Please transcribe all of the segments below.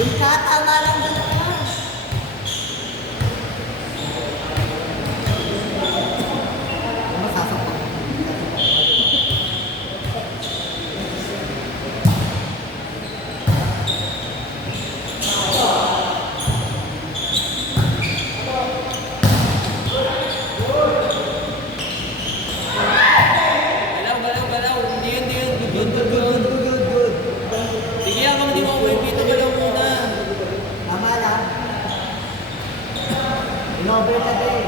Yung tama lang doon ka. Masasapak. Galaw. Hindi yun. Good. Sige, habang di mo uwi, dito galaw muna. Tama lang. Inover ka din.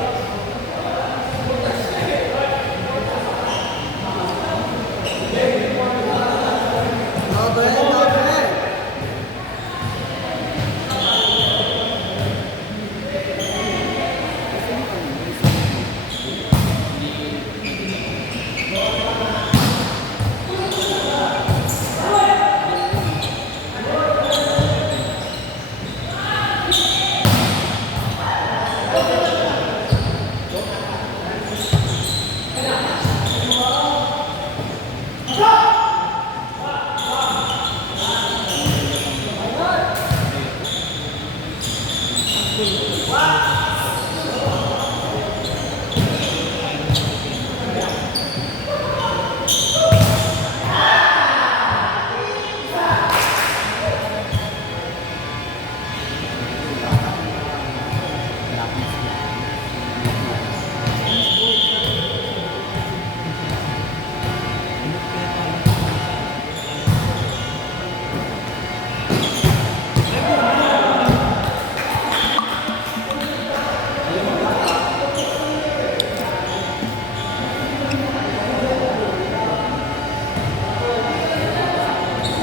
Inover.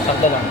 Sakto lang.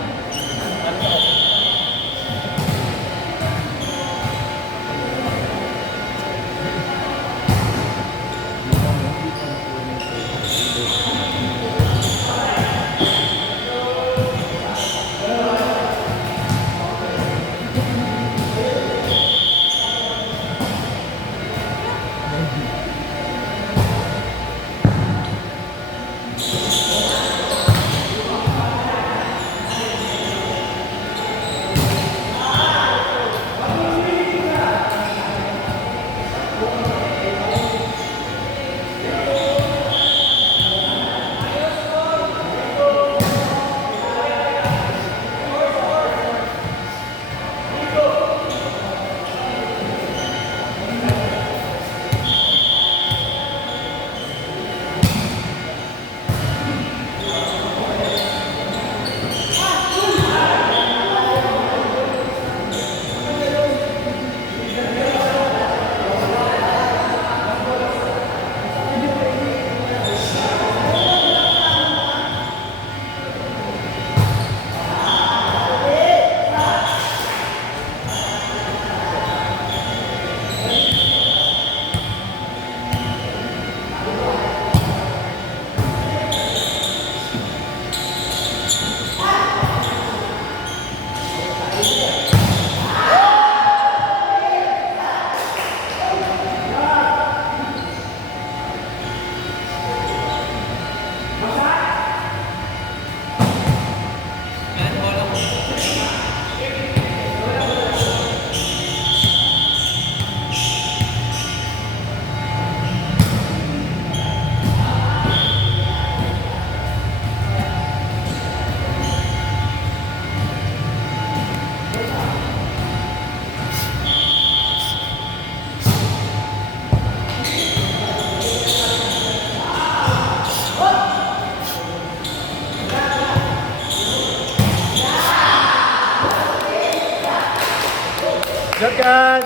Shotgun!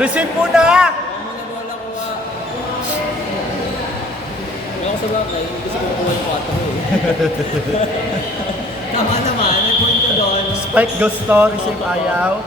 Receive muna! Wala ko nga. Wala ko sa bagay. Gusto ko kuha yung 4 eh. Tama naman. May point ka doon. Spike gusto, receive ayaw.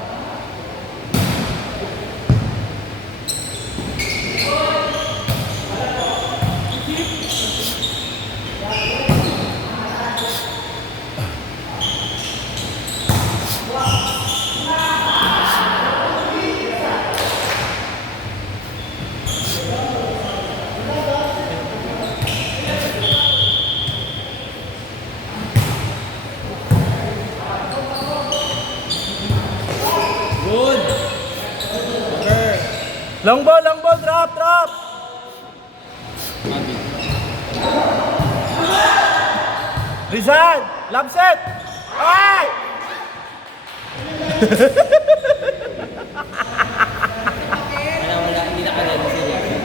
Long ball, drop! Mati. Rizal! Love set! Ay! Wala, hindi nakalala si Ricky.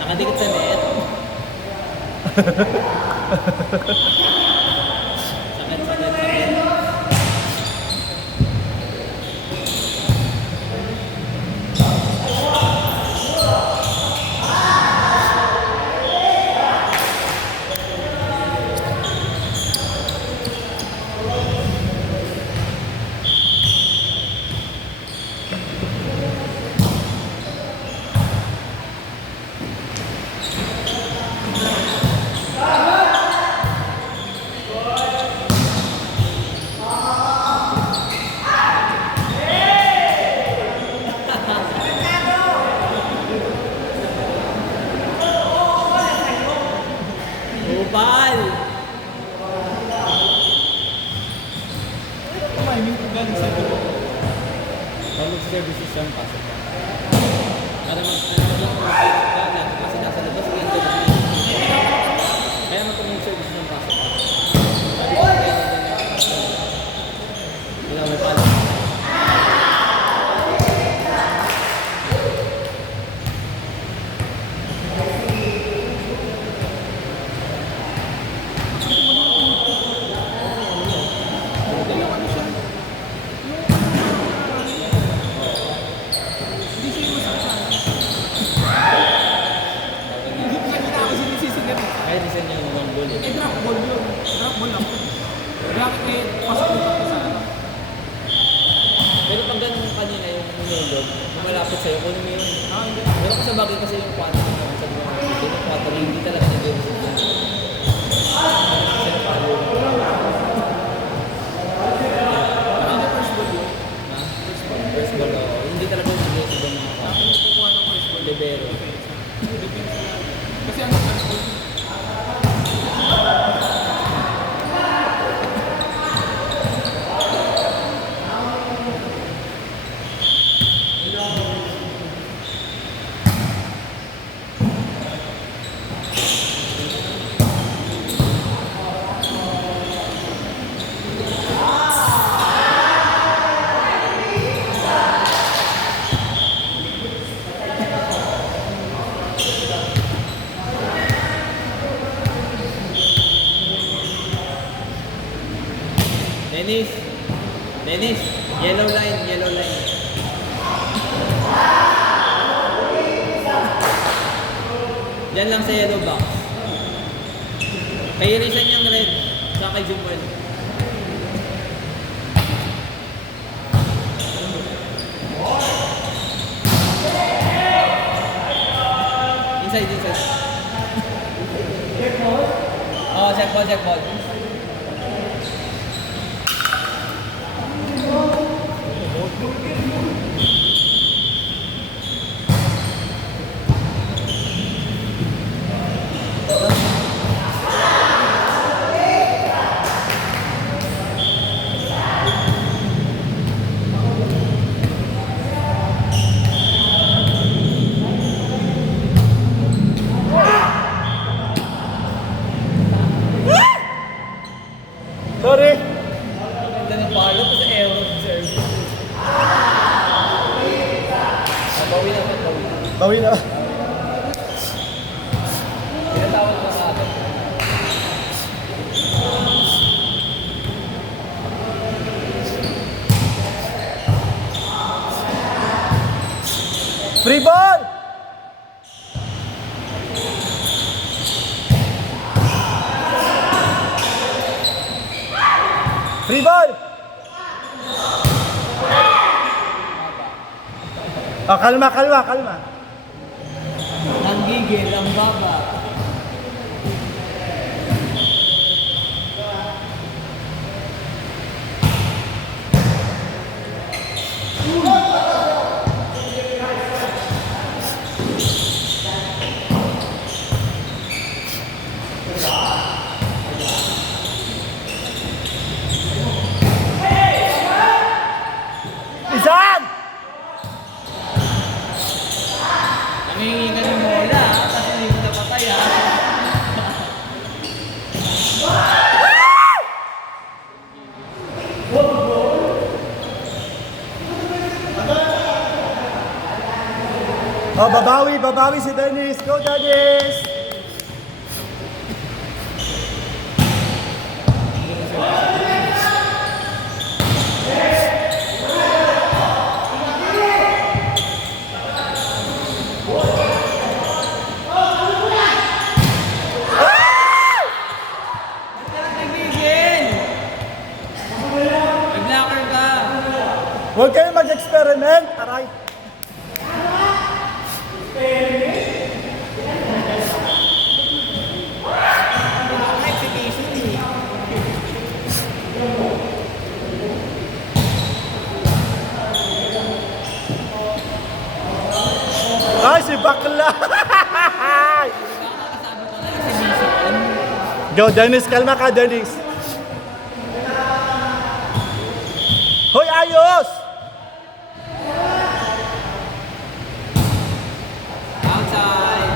Nakadikit sa net. Sakit. Upal! Mag-services siya ang pasok. Para mag-services kasi nasa labas yung kaya mag-services ng pasok. Wala, may pala. Kaya design niya yung one ball eh. Drop ball yun. Drop ball ako. Bakit may pasok dito ko sa ano? Pero pag ganun kanina yung nilog, kung malapit sa'yo, kunin mo yun. Hindi. Pero sa bagay kasi yung 4 naman sa mga nakikita, yung 4 hindi talaga nag-receive yan. Kasi napalo. First ball yun. Ha? First ball, oo. Hindi talaga yung nag-receive yung mga 4. Kukuha ng first ball. Libero. Kasi ano first ball? Dennis, yellow line. Diyan lang sa yellow box. Kay Rizan yung red, saka kay Jumwell. Inside. Oh, check ball. Sorry! Ganda ng palo, tapos aero service. Bawi na. Bawi na. Tinatawag ko sa atin. Free ball! Free ball! Oh, kalma. Ang gigil, ang baba. Isan! Oh, babawi si Dennis. Go, Dennis! Tigil! Nag-blocker ka. Huwag kayo mag-experiment. Aray. Exhibition eh. Ay, si Bakla! Go, Dennis. Kalma ka, Dennis. Hoy, ayos! Outside.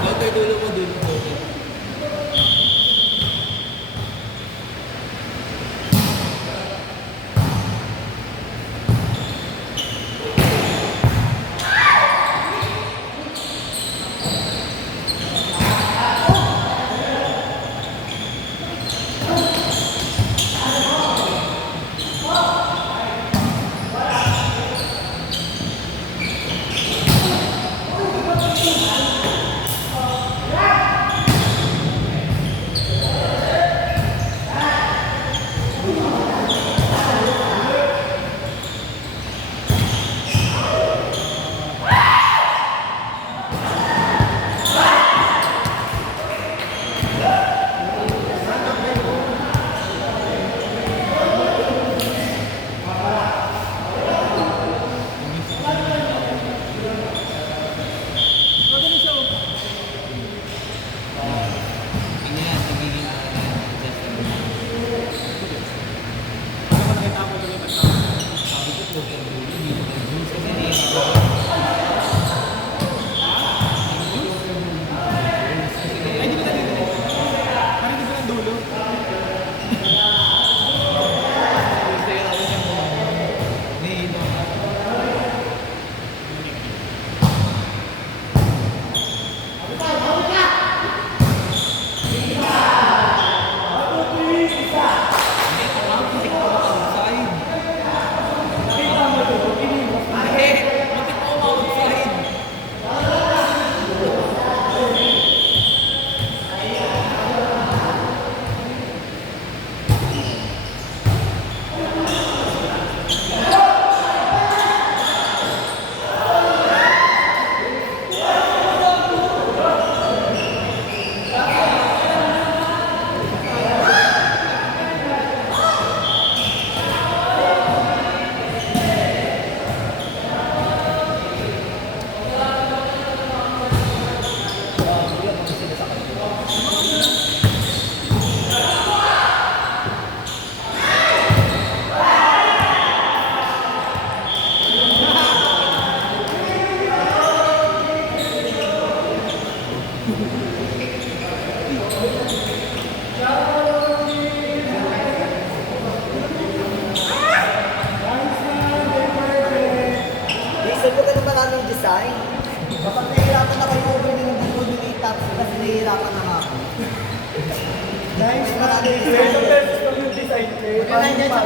Counter dulo mo dun. Isip ko ganun maraming design. Kapag nahihirapan na kayo over din ng buko yung e-tops kasi nahihirapan na nga ako. Dahil maraming design. Design. Kaya nandiyan sa